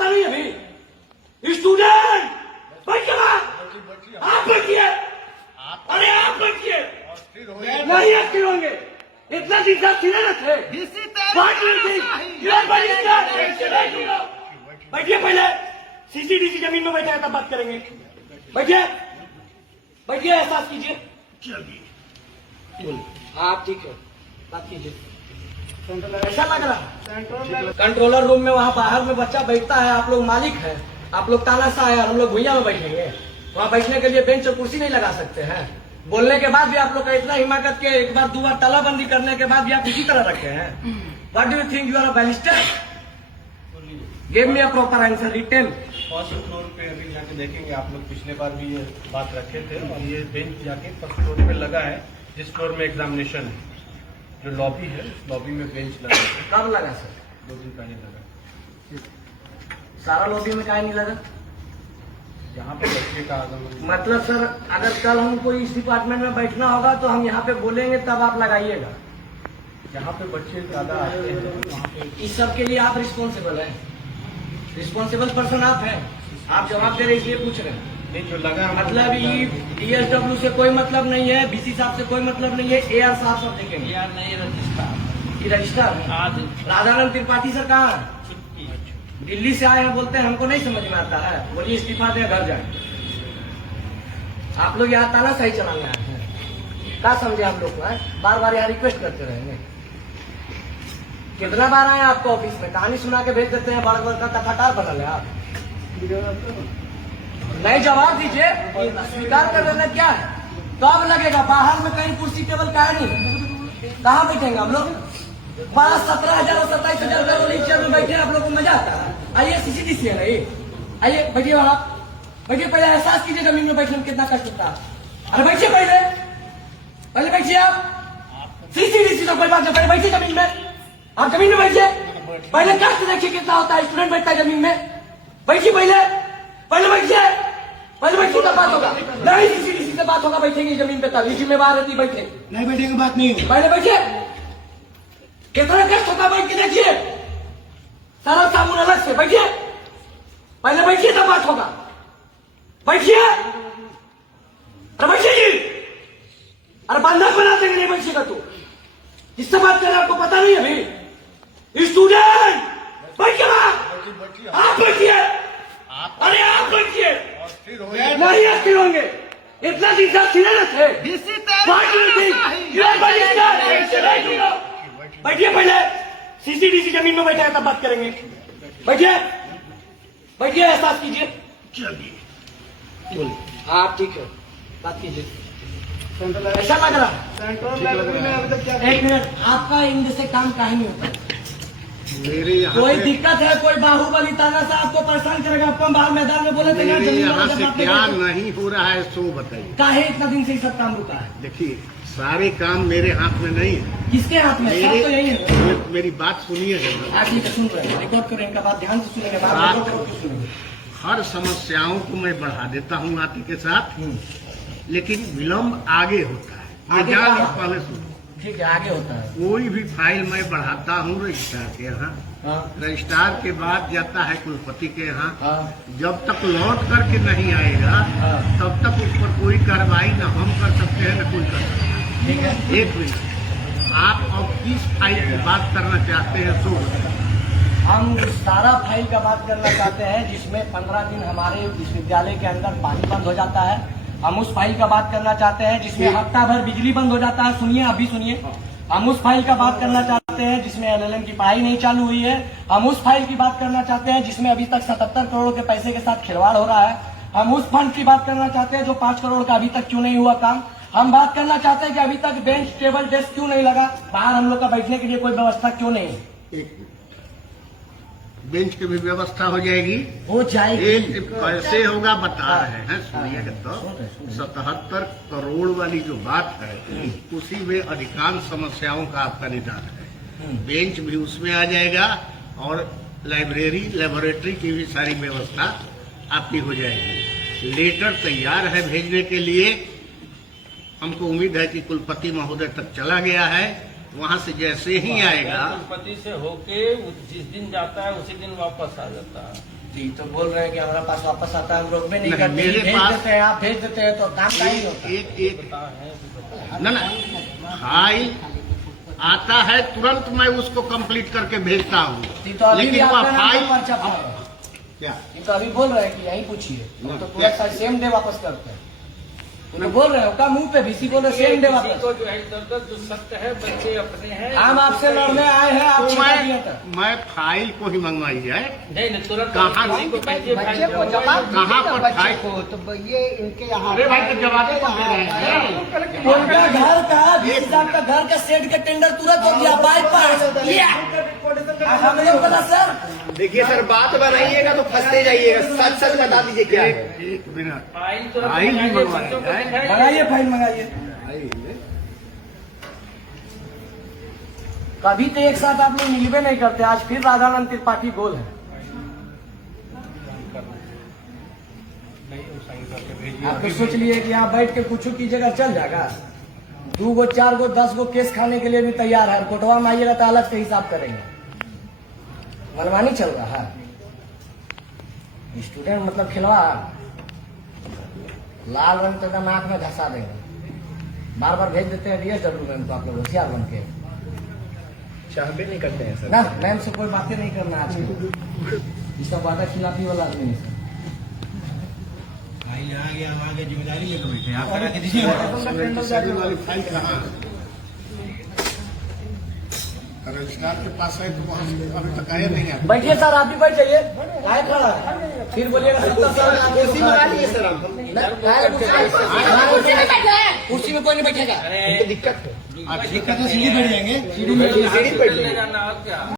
पता नहीं अभी स्टूडेंट बैठिए, आप बैठिए, अरे आप बैठिए, नहीं एक्टिव होंगे, इतना दिन तक खिले न थे, बैठिए, पहले सीसीडीसी जमीन में बैठे हैं तब बात करेंगे, बैठिए बैठिए, एहसास कीजिए, हाँ ठीक है, बात कीजिए। ऐसा लग रहा है कंट्रोलर रूम में, वहाँ बाहर में बच्चा बैठता है, आप लोग मालिक हैं, आप लोग तानाशाह है, हम लोग भुइया में बैठेंगे, वहाँ बैठने के लिए बेंच और कुर्सी नहीं लगा सकते हैं। बोलने के बाद भी आप लोग का इतना हिमाकत के एक बार दो बार तालाबंदी करने के बाद भी आप इसी तरह रखे हैं। What do you think, you are a barrister? Give me a proper answer written. First floor पे अभी जाके देखेंगे आप लोग, पिछले बार भी ये बात रखे थे, और ये बेंच जाके फर्स्ट फ्लोर पे लगा है, जिस फ्लोर में एग्जामिनेशन है, जो लॉबी है, लॉबी में बेंच लगा है। कब लगा सर? 2 दिन पहले लगा। सारा लॉबी में काहे नहीं लगा? यहाँ पे बच्चे का आगमन, मतलब सर अगर कल हमको इस डिपार्टमेंट में बैठना होगा तो हम यहाँ पे बोलेंगे तब आप लगाइएगा। जहाँ पे बच्चे ज्यादा आते हैं वहाँ पे इस सब के लिए आप रिस्पॉन्सिबल हैं, रिस्पॉन्सिबल पर्सन आप हैं, आप जवाब दे रहे इसलिए पूछ रहे हैं। नहीं जो लगा मतलब DSW से कोई मतलब नहीं है, BC साहब से कोई मतलब नहीं है, AR साहब सब देखेंगे। यार नहीं रजिस्ट्रार, रजिस्ट्रार आज राधानंद त्रिपाठी सर कहाँ है? दिल्ली से आए हैं, बोलते हैं हमको नहीं समझ में आता है, बोलिए इस्तीफा दे, घर जाए। आप लोग यहाँ तानाशाही चलाने आए हैं, क्या समझे हम लोग को है? बार बार यहाँ रिक्वेस्ट करते रहेंगे। कितना बार आए आपको ऑफिस में, कहानी सुना के भेज देते हैं, बार बार का तखाटार बना ले आप। नहीं जवाब दीजिए, स्वीकार कर लेना क्या है? कब लगेगा? बाहर में कहीं कुर्सी टेबल का है नहीं, कहाँ बैठेंगे हम लोग? 17,000 और 27,000 का नीचे में बैठे, आप लोग को मजा आता है? आइए CCDC है नहीं, आइए बैठिए, आप बैठिए, पहले एहसास कीजिए जमीन में बैठने में कितना कष्ट होता है। अरे बैठिए, पहले बैठिए आप, CCDC तो कोई बात नहीं, पहले बैठिए जमीन में, आप जमीन में बैठिए, पहले कष्ट देखिए कितना होता है, स्टूडेंट बैठता है जमीन में, बैठिए पहले बैठिए, तब बात होगा, नहीं CCDC से बात होगा, बैठेंगे जमीन पे तब, ये जिम्मेवार रहती, बैठे नहीं बैठेंगे बात नहीं होगी। पहले बैठिए, कितना कष्ट होता है, बैठ के देखिए, सारा साबुन अलग से, बैठिए, पहले बैठिए तब बात होगा, बैठिए, अरे बैठिए जी, अरे बंधक बना देंगे नहीं बैठिएगा तो, जिससे बात करें आपको पता नहीं अभी स्टूडेंट बैठिए, आप बैठिए, अरे आप बैठिए, नहीं एक्टिव होंगे, इतना दिन तक खिले न थे, बैठिए, पहले CCDC जमीन में बैठे हैं तब बात करेंगे, बैठिए बैठिए, एहसास कीजिए, हाँ ठीक है, बात कीजिए। ऐसा लग रहा है एक मिनट, आपका इनसे काम काहे नहीं होता? मेरे यहाँ कोई दिक्कत है, कोई बाहुबली ताना से आपको परेशान करेगा, आपको बाहर मैदान में बोले मेरे यहाँ से क्या नहीं हो रहा है सो बताइए। काहे इतना दिन से सब काम रुका है? देखिए सारे काम मेरे हाथ में नहीं है, किसके हाथ में? सब तो यही है। मेरी बात सुनिए जरा। आप ठीक है, सुन रहे हैं, रिकॉर्ड करें, इनका बात ध्यान से सुनेंगे, हर समस्याओं को मैं बढ़ा देता हूँ आते के साथ, लेकिन विलम्ब आगे होता है, आगे जान कहाँ? पहले सुनो। ठीक है, आगे होता है। कोई भी फाइल मैं बढ़ाता हूँ रजिस्ट्रार के यहाँ, रजिस्ट्रार के बाद जाता है कुलपति के यहाँ, जब तक लौट करके नहीं आएगा तब तक उस पर कोई कार्रवाई न हम कर सकते हैं न कोई कर सकते हैं। ठीक है, एक मिनट, आप अब किस फाइल की बात करना चाहते हैं सो हम सारा फाइल का बात करना चाहते हैं जिसमें 15 दिन हमारे विश्वविद्यालय के अंदर पानी बंद हो जाता है। हम उस फाइल का बात करना चाहते हैं जिसमें हफ्ता भर बिजली बंद हो जाता है। सुनिए, अभी सुनिए, हम उस फाइल का बात करना चाहते हैं जिसमें LLM की पढ़ाई नहीं चालू हुई है। हम उस फाइल की बात करना चाहते हैं जिसमें अभी तक 77 करोड़ के पैसे के साथ खिलवाड़ हो रहा है। हम उस फंड की बात करना चाहते हैं जो 5 करोड़ का अभी तक क्यों नहीं हुआ काम। हम बात करना चाहते हैं कि अभी तक बेंच टेबल डेस्क क्यों नहीं लगा, बाहर हम लोग का बैठने के लिए कोई व्यवस्था क्यों नहीं है। बेंच की भी व्यवस्था हो जाएगी, हो जाएगी। एक कैसे होगा बता रहे हैं, सुनिएगा तो 77 करोड़ वाली जो बात है उसी में अधिकांश समस्याओं का आपका निदान है। बेंच भी उसमें आ जाएगा और लाइब्रेरी लेबोरेटरी की भी सारी व्यवस्था आपकी हो जाएगी। लेटर तैयार है भेजने के लिए, हमको उम्मीद है कि कुलपति महोदय तक चला गया है, वहां से जैसे ही आएगा कुलपति से होके जिस दिन जाता है उसी दिन वापस आ जाता है। जी, तो बोल रहे हैं कि हमारा पास वापस आता है, हम रोक में नहीं नहीं, करते, मेरे भेज पास- देते हैं, आप भेज देते हैं तो काम का ही होता है। एक ना फाइल आता है तुरंत मैं उसको कंप्लीट करके भेजता हूँ, जी, तो अभी भी लेकिन वह आपका नाम फाइल पर पर्चा पड़ा है। क्या ये तो अभी बोल रहे हैं कि यहीं पूछिए, तो तुरंत सेम डे वापस करते हैं। ये तो बोल रहे हो का मुंह पे बीसी बोल रहे सेम डे वापस। को जो है जो सत्य है बच्चे अपने हैं। हम आपसे लड़ने आए हैं, आप तो छिपा दिए थे। मैं फाइल को ही मंगवाई है। नहीं तुरंत कहाँ किसी को भेजिए, बच्चे को जवाब कहाँ पर बच्चे फाइल को तो ये इनके यहाँ अरे भाई तो जवाब तो दे रहे हैं। उनका घर का बीस हजार का घर का सेट का टेंडर तुरंत हो गया, बाईपास या हम लोग बोला सर देखिए सर, बात बनाइएगा तो फंसते जाइएगा, सच सच बता दीजिए क्या है। एक मिनट फाइल तुरंत फाइल भी मंगाइए, मंगवाई बच्चों को है। दिखाइए। मंगाइए, फाइल मंगाइए। कभी तो एक साथ आप लोग मिलवे नहीं करते, आज फिर राधानंद त्रिपाठी गोल है। नहीं वो साइन करके भेजिए। आप तो सोच लिए कि यहाँ बैठ के कुछ कीजिएगा चल जाएगा। 2 गो 4 गो 10 गो केस खाने के लिए भी तैयार है, कोटवा में आइएगा तो अलग से हिसाब करेंगे। मनमानी चल रहा है, स्टूडेंट मतलब खिलवा लाल रंग तो एकदम आंख में धसा देंगे। बार बार भेज देते हैं DSW मैम को, आप लोग होशियार बन के चाहते नहीं करते हैं सर। ना। मैम से कोई बातें नहीं करना आज ये सब वादा खिलाफी वाला आदमी नहीं सर। बेनिफिशियरी वाली फाइल कहाँ है? रजिस्ट्रार के पास है तो वहाँ अभी तक आया नहीं है। बैठिए सर, आप भी बैठ जाइए, काहे खड़ा है? फिर बोलिएगा 70 साल का आदमी कुर्सी मंगा लिए सर आप। कुर्सी में कोई नहीं बैठेगा। उनको दिक्कत है। दिक्कत तो सीढ़ी बैठ जाएंगे, सीढ़ी में सीढ़ी पे ले जाना और क्या।